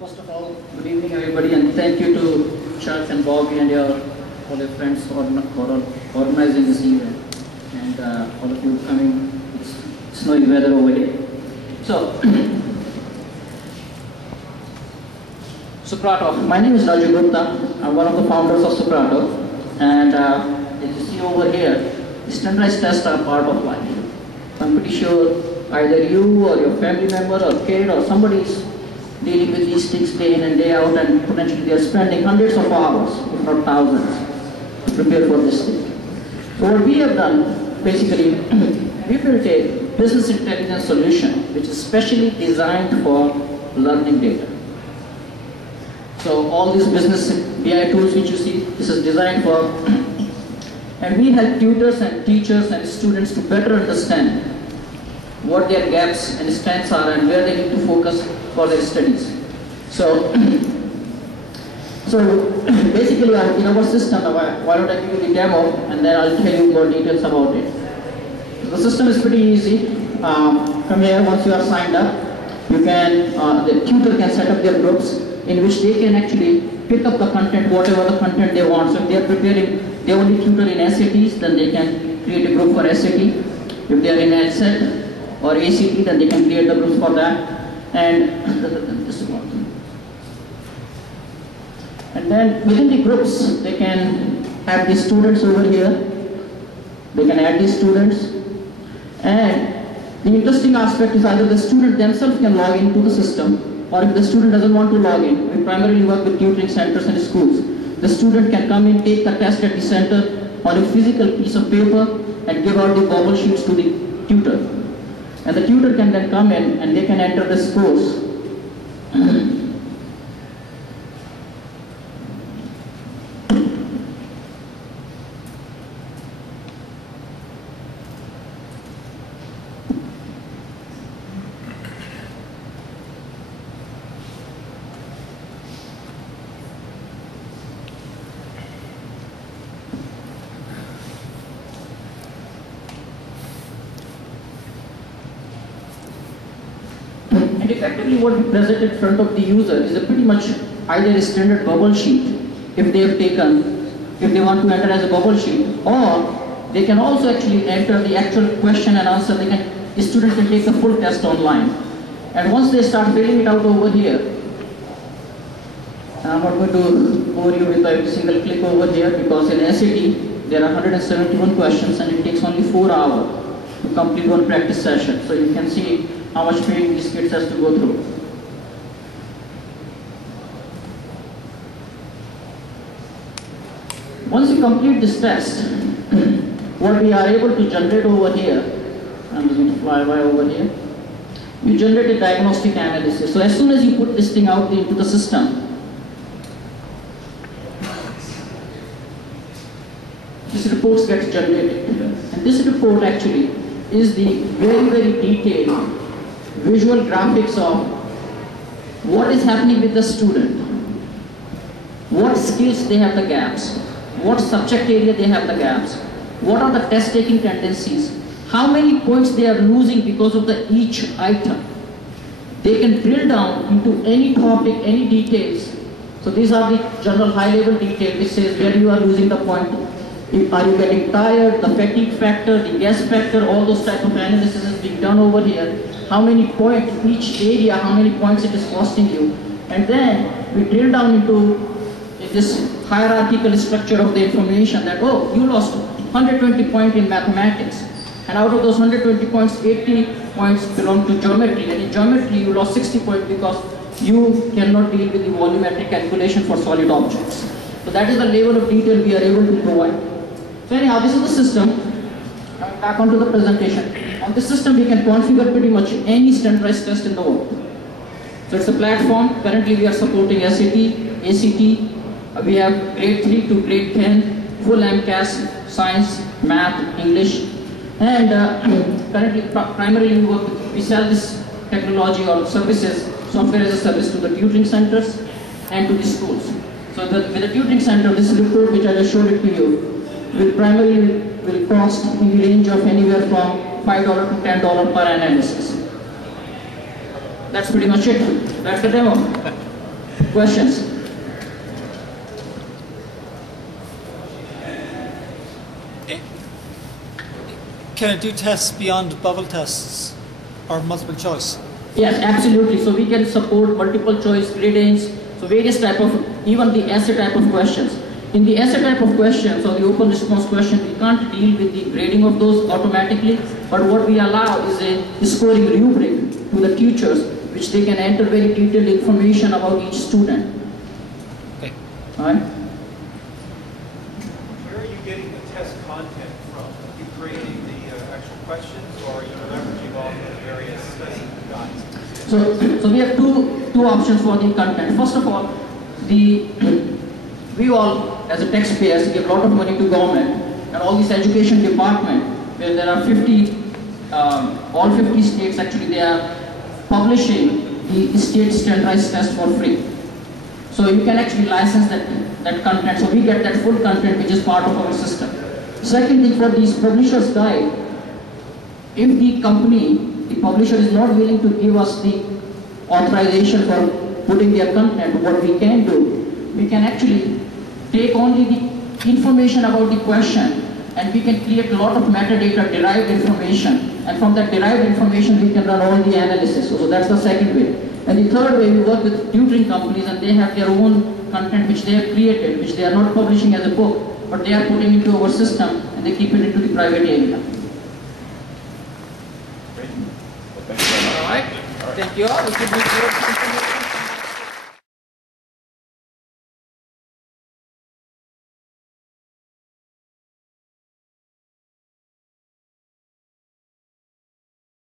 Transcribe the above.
First of all, good evening everybody, and thank you to Chuck and Bobby and all your friends for organizing this event, and all of you coming. It's snowy weather over here. So, Socrato. My name is Raju Gupta. I'm one of the founders of Socrato, and as you see over here, standardized tests are a part of life. I'm pretty sure either you or your family member or kid or somebody is dealing with these things day in and day out, and potentially they are spending hundreds of hours, if not thousands, to prepare for this thing. So what we have done, basically, we built a business intelligence solution which is specially designed for learning data. So all these business BI tools which you see, this is designed for, and we help tutors and teachers and students to better understand what their gaps and strengths are and where they need to focus for their studies. So basically in our system, why don't I give you the demo and then I'll tell you more details about it. So the system is pretty easy. From here, once you are signed up, you can, the tutor can set up their groups in which they can actually pick up the content, whatever the content they want. So if they are preparing, they only tutor in SATs, then they can create a group for SAT. If they are in LSAT or ACT, then they can create the groups for that. And then within the groups, they can have the students over here. They can add these students. And the interesting aspect is either the student themselves can log into the system, or if the student doesn't want to log in, we primarily work with tutoring centers and schools. The student can come in, take the test at the center on a physical piece of paper and give out the bubble sheets to the tutor. And the tutor can then come in and they can enter the scores. And effectively what we present in front of the user is a pretty much either a standard bubble sheet if they have taken, if they want to enter as a bubble sheet, or they can also actually enter the actual question and answer. The student can take the full test online. And once they start filling it out over here, I'm not going to bore you with every single click over here, because in SAT there are 171 questions and it takes only 4 hours to complete one practice session. So you can see how much pain these kids has to go through. Once you complete this test, what we are able to generate over here, I'm just going to fly by over here, you generate a diagnostic analysis. So as soon as you put this thing out into the system, this report gets generated. And this report actually is the very, very detailed visual graphics of what is happening with the student, what skills they have the gaps, what subject area they have the gaps, what are the test taking tendencies, how many points they are losing because of the each item. They can drill down into any topic, any details. So these are the general high level detail which says where you are losing the point. Are you getting tired, the fatigue factor, the guess factor, all those type of analysis is being done over here. How many points each area, how many points it is costing you. And then we drill down into this hierarchical structure of the information that, oh, you lost 120 points in mathematics. And out of those 120 points, 80 points belong to geometry. And in geometry, you lost 60 points because you cannot deal with the volumetric calculation for solid objects. So that is the level of detail we are able to provide. So anyhow, this is the system. Coming back onto the presentation. On this system, we can configure pretty much any standardized test in the world. So it's a platform. Currently, we are supporting SAT, ACT. We have grade 3 to grade 10, full MCAS, science, math, English. And currently, primarily we sell this technology or services, software as a service to the tutoring centers and to the schools. So with the tutoring center, this report which I just showed it to you, will primarily cost in the range of anywhere from $5 to $10 per analysis. That's pretty much it. That's the demo. Questions? Can it do tests beyond bubble tests or multiple choice? Yes, absolutely. So we can support multiple choice gradings, so various type of, even the essay type of questions. In the essay type of questions or the open response question, we can't deal with the grading of those automatically, but what we allow is a scoring rubric to the teachers, which they can enter very detailed information about each student. Okay. All right? Where are you getting the test content from? Are you creating the actual questions, or are you leveraging off of the various guides? So we have two options for the content. First of all, we all, as a taxpayers, give a lot of money to government, and all this education department, where there are 50, all 50 states actually, they are publishing the state standardized test for free. So you can actually license that content. So we get that full content which is part of our system. Second thing, for these publishers guide, if the company, the publisher is not willing to give us the authorization for putting their content, what we can do, we can actually take only the information about the question, and we can create a lot of metadata derived information, and from that derived information we can run all the analysis. So that's the second way. And the third way, we work with tutoring companies, and they have their own content which they have created, which they are not publishing as a book, but they are putting into our system, and they keep it into the private area. Great. Well, thank you very much. All right. Thank you all.